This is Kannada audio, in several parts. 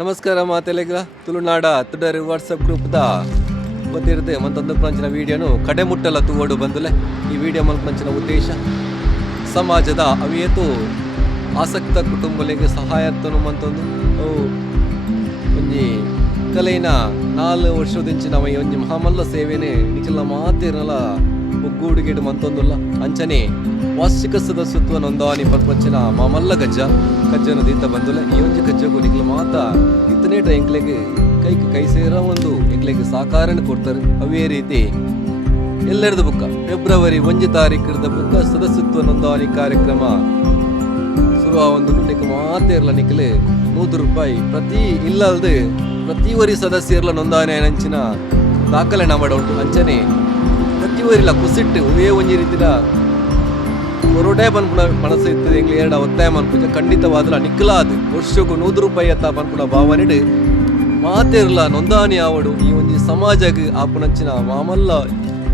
ನಮಸ್ಕಾರ ಮಾತೆಲೆಗ ತುಳುನಾಡ ತುಡರಿ ವಾಟ್ಸಪ್ ಗ್ರೂಪ್ದ ಗೊತ್ತಿರುತ್ತೆ ಮಂತೊಂದು ಪಂಚಿನ ವೀಡಿಯೋನು ಕಡೆ ಮುಟ್ಟಲ್ಲ ತೂವಡು ಬಂದುಲೆ ಈ ವಿಡಿಯೋ ಮಲ್ಪಂಚಿನ ಉದ್ದೇಶ ಸಮಾಜದ ಅವಿಯತು ಆಸಕ್ತ ಕುಟುಂಬಗಳಿಗೆ ಸಹಾಯರ್ತನು ಮಂತೊಂದು ಒಂಜಿ ಕಲೆಯಿನ 4 ವರ್ಷದಿಂಚಿನ ಒಂಜಿ ಮಹಾಮಲ್ಲ ಸೇವೆನೆ ನಿಖಿಲ ಮಾತಿರಲ ಒಗ್ಗೂಡುಗೆಡು ಮಂತೊಂದುಲ್ಲ ಅಂಚನೆ ವಾರ್ಷಿಕ ಸದಸ್ಯತ್ವ ನೋಂದಾವಣಿ ಪರ್ಪಂಚಿನ ಮಾಮಲ್ಲ ಗಜ್ಜನ ದೀತ ಬಂದುಲೆ ಈ ಒಂಜಿ ಗಜ್ಜಗೂ ನಿಖಿಲ ಮಾತ ಇತ್ತನೇಟ ಎಂಕ್ಲೆಗೆ ಕೈ ಸೇರ ಒಂದು ಎಂಕ್ಲೆಗೆ ಸಾಕಾರನ ಕೊಡ್ತಾರೆ ಅವೇ ರೀತಿ ಎಲ್ಲರದು ಬುಕ್ಕ ಫೆಬ್ರವರಿ 1 ತಾರೀಕಿರದ ಬುಕ್ಕ ಸದಸ್ಯತ್ವ ನೋಂದಾವಣಿ ಕಾರ್ಯಕ್ರಮ ಶುರು ಒಂದು ನಿಖ ಮಾತೇರ್ಲ ನಿಖಲೆ ₹100 ಪ್ರತಿ ಇಲ್ಲಲ್ದೆ ಪ್ರತಿ ವರಿ ಸದಸ್ಯರ್ಲ ನೋಂದಾವಣಿ ಅಂಚಿನ ದಾಖಲೆ ನಮಡ ಉಂಟು ಅಂಚನೆ ಪ್ರತಿ ವರಿಲ ಕುಸಿಟ್ಟು ಒವೇ ಒಂಜಿ ರೀತಿಯ ಹೊರಡೇ ಪನ್ಪುಣ ಮನಸ್ಸು ಇರ್ತದೆ ಎಂಗ್ಲಿ ಎರಡು ಒತ್ತಾಯ ಮನ್ಪುಜ ಖಂಡಿತವಾದಲ ನಿಖಲಾದ ವರ್ಷಕ್ಕೂ ₹100 ಅತ್ತ ಪನ್ಪುಣ ಭಾವನೆಡು ಮಾತೇರ್ಲ ನೋಂದಾವಣಿ ಆವಡು ಈ ಒಂಜಿ ಸಮಾಜಕ್ಕೆ ಆಪುನಂಚಿನ ಮಾಮಲ್ಲ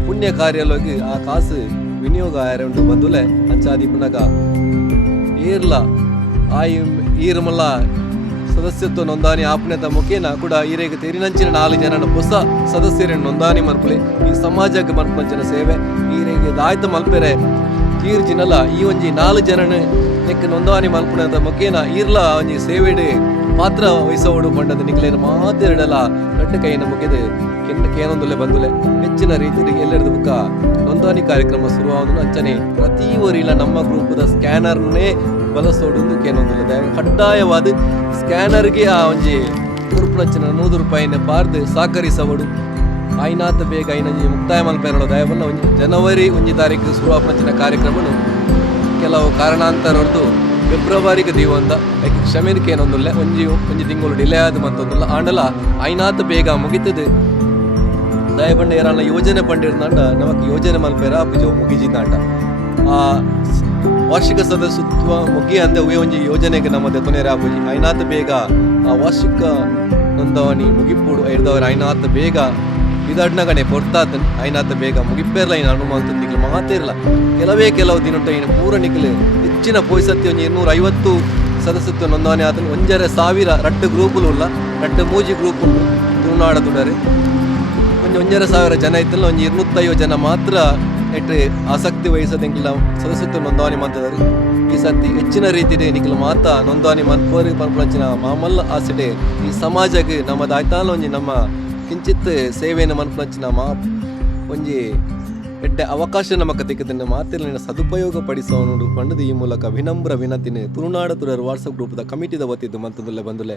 ಪುಣ್ಯ ಕಾರ್ಯಲೋಗಿ ಆ ಕಾಸು ವಿನಿಯೋಗ ಆಯರೆ ಉಂಟು ಬಂದುಲೆ ಅಂಚಾದಿ ಪುನಗ ಏರ್ಲ ಈರ್ಮಲ್ಲ ಸದಸ್ಯತ್ವ ನೋಂದಾವಣಿ ಆಪನೆತ ಮುಖೇನ ಕೂಡ ಈರೆಗೆ ತೆರಿನಂಚಿನ 4 ಜನನ ಹೊಸ ಸದಸ್ಯರನ್ನು ನೋಂದಾವಣಿ ಮನ್ಪುಲೆ ಈ ಸಮಾಜಕ್ಕೆ ಮನ್ಪಂಚಿನ ಸೇವೆ ಈರೆಗೆ ದಾಯ್ತ ಮಲ್ಪೆರೆ ತೀರ್ಜಿನಲ್ಲ ಈ ಒಂಜಿ 4 ಜನನ ಲೆಕ್ಕ ನೋಂದಾವಣಿ ಮಲ್ಪುಣದ ಮುಖೇನ ಈರ್ಲ ಒಂಜಿ ಸೇವೆಡೆ ಪಾತ್ರ ವಹಿಸೋಡು ಪಂಡದ ನಿಖಲೇನ ಮಾತೆರಡಲ ರಡ್ಡ ಕೈನ ಮುಗಿದು ಕೇನೊಂದುಲೆ ಬಂದುಲೆ ಹೆಚ್ಚಿನ ರೀತಿಯಲ್ಲಿ ಎಲ್ಲರದು ಬುಕ್ಕ ನೋಂದಾವಣಿ ಕಾರ್ಯಕ್ರಮ ಶುರುವಾದನು ಅಂಚನೆ ಪ್ರತಿ ಊರಿಲ ನಮ್ಮ ಗ್ರೂಪದ ಸ್ಕ್ಯಾನರ್ನೇ ಬಳಸೋಡು ಕೇನೊಂದುಲೆ ಕಡ್ಡಾಯವಾದ ಸ್ಕ್ಯಾನರ್ಗೆ ಆ ಒಂಜಿ ಉರುಪುನಂಚಿನ ₹100 ಪಾರ್ದು ಸಹಕರಿಸವಡು ಆಯ್ನಾತ ಬೇಗ ಐನಂಜಿ ಮುಕ್ತಾಯ ಮಲ್ಪೇರಳು ದಯವಲ್ಲ ಒಂಜಿ ಜನವರಿ 1 ತಾರೀಕು ಶುರುವಾಪಂಚಿನ ಕಾರ್ಯಕ್ರಮನು ಕೆಲವು ಕಾರಣಾಂತರ ಹೊರತು ಫೆಬ್ರವರಿಗೆ ದೀವಂದ ಯಾಕೆ ಕ್ಷಮೆದಕ್ಕೆ ಏನೊಂದುಲ್ಲ ಒಂಜಿ ತಿಂಗಳು ಡಿಲೇ ಆದ ಮತ್ತೊಂದುಲ್ಲ ಆಂಡಲ ಆಯ್ನಾತ ಬೇಗ ಮುಗಿತದೆ ದಯಬಂಡ ಏರಾನ ಯೋಜನೆ ಪಂಡಿರ್ನಾಂಡ ನಮಕ್ ಯೋಜನೆ ಮಲ್ಪೇರ ಅಪ್ಪಿಜೋ ಮುಗಿಜಿಂದಾಂಡ ಆ ವಾರ್ಷಿಕ ಸದಸ್ಯತ್ವ ಮುಗಿ ಅಂದೆ ಉವೆ ಒಂಜಿ ಯೋಜನೆಗೆ ನಮ್ಮದೆ ತೊನೆರೆ ಆಪುಜಿ ಆಯ್ನಾತ ಬೇಗ ಆ ವಾರ್ಷಿಕ ನೋಂದಾವಣಿ ಮುಗಿಪುಡು ಐದವರ ಆಯ್ನಾತ ಬೇಗ ಇದಡ್ನಗಣೆ ಪೊರ್ತಾತನ್ ಆಯ್ನಾತ ಬೇಗ ಮುಗಿಪ್ಪೇರ್ಲ ಇನ್ನು ಅನುಮಾನ ನಿಖಲು ಮಾತೇರ್ಲ ಕೆಲವು ದಿನೊಟ್ಟ ಇನ್ನು ಪೂರ ನಿಖಲು ಹೆಚ್ಚಿನ ಪೋಯ್ಸತ್ತಿ ಒಂಜಿ 250 ಸದಸ್ಯತ್ವ ನೋಂದಾವಣಿ ಆತನು 1,500 ರಟ್ಟು ಗ್ರೂಪುಲು ಉಲ್ಲ ರಟ್ಟು ಮೂಜಿ ಗ್ರೂಪ್ ಉಂಟು ತುಳುನಾಡ ತುಡರೆ ಒಂಜಿ 1,500 ಜನ ಇತ್ತಲ್ಲ ಒಂಜಿ 250 ಜನ ಮಾತ್ರ ಎಟ್ಟು ಆಸಕ್ತಿ ವಹಿಸೋದೆಂಗಿಲ್ಲ ಸದಸ್ಯತ್ವ ನೋಂದಾವಣಿ ಮಾಡ್ತಿದ್ದಾರೆ ಈ ಸತಿ ಹೆಚ್ಚಿನ ರೀತಿಯಲ್ಲಿ ನಿಖಲು ಮಾತ ನೋಂದಾವಣಿ ಮನ್ಪೋರಿ ಪನ್ಪಂಚಿನ ಮಾಮಲ್ಲ ಆಸೆಡೆ ಈ ಸಮಾಜಕ್ಕೆ ನಮ್ಮ ದಾಯ್ತಾಲ ಒಂಜಿ ನಮ್ಮ ಕಿಂಚಿತ್ ಸೇವೆಯನ್ನು ಮನ್ಪಂಚಿನ ಒಂಜಿ ಎಡ್ಡೆ ಅವಕಾಶ ನಮಕ ತೆಗೆದನ್ನು ಮಾತಿನ ಸದುಪಯೋಗ ಪಡಿಸೋನು ಪಂಡದ ಈ ಮೂಲಕ ವಿನಮ್ರ ವಿನತಿನಿ ತುಳುನಾಡ ತುಳರು ವಾಟ್ಸಪ್ ಗ್ರೂಪ್ದ ಕಮಿಟಿದ ವತಿದ್ದು ಮಂತದಲ್ಲೇ ಬಂದುಲೆ